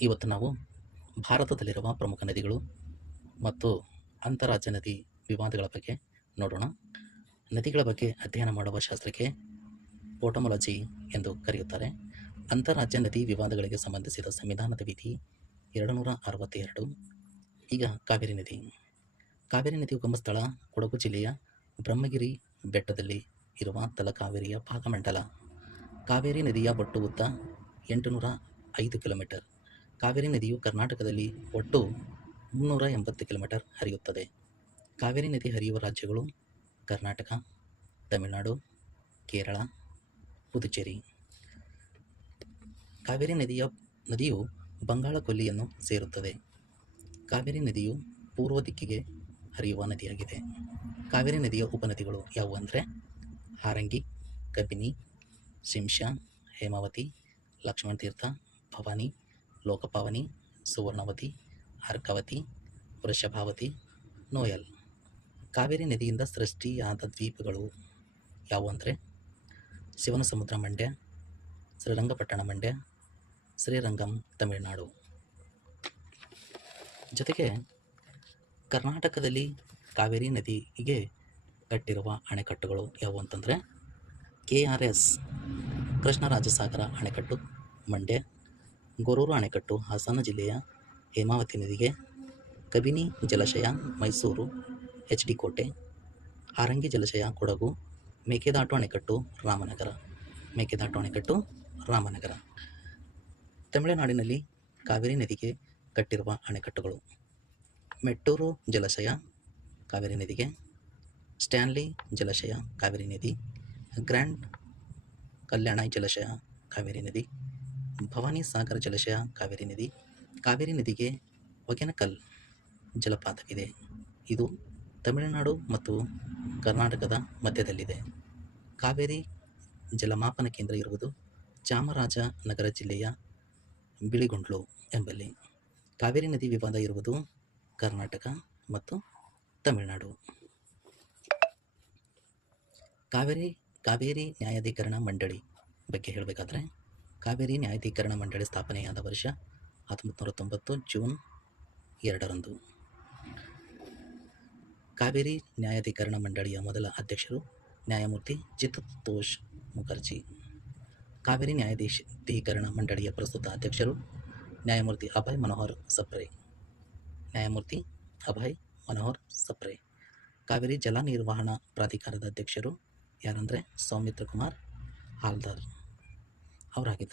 ಇವತ್ತು ನಾವು ಭಾರತದಲ್ಲಿರುವ ಪ್ರಮುಖ ನದಿಗಳು ಮತ್ತು ಅಂತಾರಾಜ್ಯ ನದಿ ವಿವಾದಗಳ ಬಗ್ಗೆ ನೋಡೋಣ. ನದಿಗಳ ಬಗ್ಗೆ ಅಧ್ಯಯನ ಮಾಡುವ ಶಾಸ್ತ್ರಕ್ಕೆ ಪೋಟಮೊಲಜಿ ಎಂದು ಕರೆಯುತ್ತಾರೆ. ಅಂತಾರಾಜ್ಯ ನದಿ ವಿವಾದಗಳಿಗೆ ಸಂಬಂಧಿಸಿದ ಸಂವಿಧಾನದ ವಿಧಿ ಎರಡು ನೂರ ಅರವತ್ತೆರಡು ಈಗ ಕಾವೇರಿ ನದಿ. ಕಾವೇರಿ ನದಿ ಉಗಮ ಸ್ಥಳ ಕೊಡಗು ಜಿಲ್ಲೆಯ ಬ್ರಹ್ಮಗಿರಿ ಬೆಟ್ಟದಲ್ಲಿ ಇರುವ ತಲಕಾವೇರಿಯ ಭಾಗಮಂಡಲ. ಕಾವೇರಿ ನದಿಯ ಒಟ್ಟು ಉದ್ದ ಎಂಟುನೂರ ಐದು ಕಿಲೋಮೀಟರ್. ಕಾವೇರಿ ನದಿಯು ಕರ್ನಾಟಕದಲ್ಲಿ ಒಟ್ಟು ಮುನ್ನೂರ ಎಂಬತ್ತು ಕಿಲೋಮೀಟರ್ ಹರಿಯುತ್ತದೆ. ಕಾವೇರಿ ನದಿ ಹರಿಯುವ ರಾಜ್ಯಗಳು ಕರ್ನಾಟಕ, ತಮಿಳುನಾಡು, ಕೇರಳ, ಪುದುಚೇರಿ. ಕಾವೇರಿ ನದಿಯ, ನದಿಯು ಬಂಗಾಳ ಕೊಲ್ಲಿಯನ್ನು ಸೇರುತ್ತದೆ. ಕಾವೇರಿ ನದಿಯು ಪೂರ್ವ ದಿಕ್ಕಿಗೆ ಹರಿಯುವ ನದಿಯಾಗಿದೆ. ಕಾವೇರಿ ನದಿಯ ಉಪನದಿಗಳು ಯಾವುವು ಅಂದರೆ ಹಾರಂಗಿ, ಕಬಿನಿ ಶಿಂಷಾ ಹೇಮಾವತಿ ಲಕ್ಷ್ಮಣ ತೀರ್ಥ ಭವಾನಿ ಲೋಕಪಾವನಿ ಸುವರ್ಣವತಿ ಅರ್ಕವತಿ ವೃಷಭಾವತಿ ನೋಯಲ್. ಕಾವೇರಿ ನದಿಯಿಂದ ಸೃಷ್ಟಿಯಾದ ದ್ವೀಪಗಳು ಯಾವುವು ಅಂದರೆ? ಶಿವನ ಸಮುದ್ರ ಮಂಡ್ಯ, ಶ್ರೀರಂಗಪಟ್ಟಣ ಮಂಡ್ಯ, ಶ್ರೀರಂಗಂ, ತಮಿಳುನಾಡು. ಜೊತೆಗೆ ಕರ್ನಾಟಕದಲ್ಲಿ ಕಾವೇರಿ ನದಿಗೆ ಕಟ್ಟಿರುವ ಅಣೆಕಟ್ಟುಗಳು ಯಾವುವು ಅಂತಂದರೆ? ಕೆ ಆರ್ ಎಸ್, ಕೃಷ್ಣರಾಜಸಾಗರ ಅಣೆಕಟ್ಟು, ಮಂಡ್ಯ ಗೊರೂರು ಅಣೆಕಟ್ಟು, ಹಾಸನ ಜಿಲ್ಲೆಯ ಹೇಮಾವತಿ ನದಿಗೆ ಕಬಿನಿ ಜಲಾಶಯ, ಮೈಸೂರು, ಎಚ್ ಡಿ ಕೋಟೆ, ಹಾರಂಗಿ ಜಲಾಶಯ, ಕೊಡಗು, ಮೇಕೆದಾಟು ಅಣೆಕಟ್ಟು, ರಾಮನಗರ. ಮೇಕೆದಾಟು ಅಣೆಕಟ್ಟು, ರಾಮನಗರ. ತಮಿಳುನಾಡಿನಲ್ಲಿ ಕಾವೇರಿ ನದಿಗೆ ಕಟ್ಟಿರುವ ಅಣೆಕಟ್ಟುಗಳು. ಮೆಟ್ಟೂರು ಜಲಾಶಯ, ಕಾವೇರಿ ನದಿಗೆ. ಸ್ಟ್ಯಾನ್ಲಿ ಜಲಾಶಯ, ಕಾವೇರಿ ನದಿ. ಗ್ರ್ಯಾಂಡ್ ಕಲ್ಯಾಣ ಜಲಾಶಯ, ಕಾವೇರಿ ನದಿ. ಭವಾನಿ ಸಾಗರ ಜಲಾಶಯ ಕಾವೇರಿ ನದಿ, ಕಾವೇರಿ ನದಿಗೆ ಹೊಗೆನಕಲ್ ಜಲಪಾತವಿದೆ. ಇದು ತಮಿಳುನಾಡು ಮತ್ತು ಕರ್ನಾಟಕದ ಮಧ್ಯದಲ್ಲಿದೆ. ಕಾವೇರಿ ಜಲಮಾಪನ ಕೇಂದ್ರ ಇರುವುದು ಚಾಮರಾಜನಗರ ಜಿಲ್ಲೆಯ ಬಿಳಿಗುಂಡ್ಲು ಎಂಬಲ್ಲಿ. ಕಾವೇರಿ ನದಿ ವಿವಾದ ಇರುವುದು ಕರ್ನಾಟಕ ಮತ್ತು ತಮಿಳುನಾಡು. ಕಾವೇರಿ ಕಾವೇರಿ ನ್ಯಾಯಾಧೀಕರಣ ಮಂಡಳಿ ಬಗ್ಗೆ ಹೇಳಬೇಕಾದ್ರೆ ಕಾವೇರಿ ನ್ಯಾಯಾಧೀಕರಣ ಮಂಡಳಿ ಸ್ಥಾಪನೆಯಾದ ವರ್ಷ ಹತ್ತೊಂಬತ್ತು ನೂರ ತೊಂಬತ್ತು ಜೂನ್ ಎರಡರಂದು. ಕಾವೇರಿ ನ್ಯಾಯಾಧೀಕರಣ ಮಂಡಳಿಯ ಮೊದಲ ಅಧ್ಯಕ್ಷರು ನ್ಯಾಯಮೂರ್ತಿ ಚಿತ್ತೋಷ್ ಮುಖರ್ಜಿ. ಕಾವೇರಿ ನ್ಯಾಯಾಧೀಶೀಕರಣ ಮಂಡಳಿಯ ಪ್ರಸ್ತುತ ಅಧ್ಯಕ್ಷರು ನ್ಯಾಯಮೂರ್ತಿ ಅಭಯ್ ಮನೋಹರ್ ಸಪ್ರೆ. ನ್ಯಾಯಮೂರ್ತಿ ಅಭಯ್ ಮನೋಹರ್ ಸಪ್ರೆ. ಕಾವೇರಿ ಜಲ ನಿರ್ವಹಣಾ ಪ್ರಾಧಿಕಾರದ ಅಧ್ಯಕ್ಷರು ಯಾರಂದರೆ ಸೌಮಿತ್ರ ಕುಮಾರ್ ಹಾಲ್ದಾರ್. और आगे